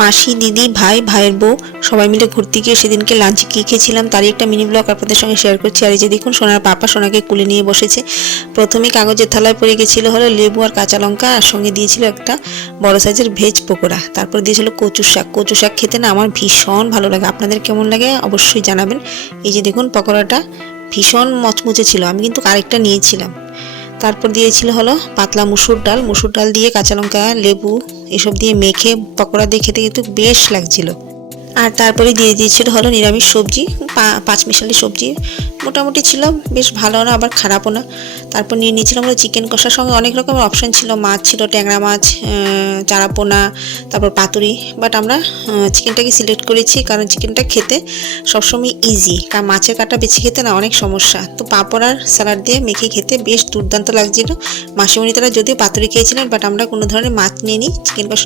মাসি, দিদি, ভাই, ভাইয়ের বউ সবাই মিলে ঘুরতে গিয়ে সেদিনকে লাঞ্চে কী খেয়েছিলাম তারই একটা মিনি ব্লগ আপনাদের সঙ্গে শেয়ার করছি। আর এই যে দেখুন সোনার পাপা সোনাকে কুলে নিয়ে বসেছে। প্রথমে কাগজের থালায় পড়ে গেছিলো হলো লেবু আর কাঁচা লঙ্কা, আর সঙ্গে দিয়েছিল একটা বড় সাইজের ভেজ পকোড়া। তারপর দিয়েছিল কচু শাক। কচু শাক খেতে না আমার ভীষণ ভালো লাগে, আপনাদের কেমন লাগে অবশ্যই জানাবেন। এই যে দেখুন পকোড়াটা ভীষণ মচমুচে ছিল, আমি কিন্তু আরেকটা নিয়েছিলাম। তারপর দিয়েছিল হলো পাতলা মুসুর ডাল, মুসুর ডাল দিয়ে কাঁচা লঙ্কা লেবু এসব দিয়ে মেখে পকোড়া দিয়ে খেতে কিন্তু বেশ লাগছিল। আর তারপরে দিয়ে দিয়েছিল হলো নিরামিষ সবজি, পাঁচমিশালি সবজি, মোটামুটি ছিল, বেশ ভালো না আবার খারাপও না। তারপর নিয়ে নিয়েছিলাম হলো চিকেন কষার সঙ্গে অনেক রকমের অপশান ছিল, মাছ ছিল, ট্যাংরা মাছ, চারাপোনা, তারপর পাতুরি। বাট আমরা চিকেনটাকে সিলেক্ট করেছি কারণ চিকেনটা খেতে সবসময় ইজি, কারণ মাছের কাঁটা বেছে খেতে না অনেক সমস্যা। তো পাঁপড় আর স্যালাড দিয়ে মেখে খেতে বেশ দুর্দান্ত লাগছিল। মাসিমণি তারা যদিও পাতুরি খেয়েছিলেন, বাট আমরা কোনো ধরনের মাছ নিয়ে নিই চিকেন কষা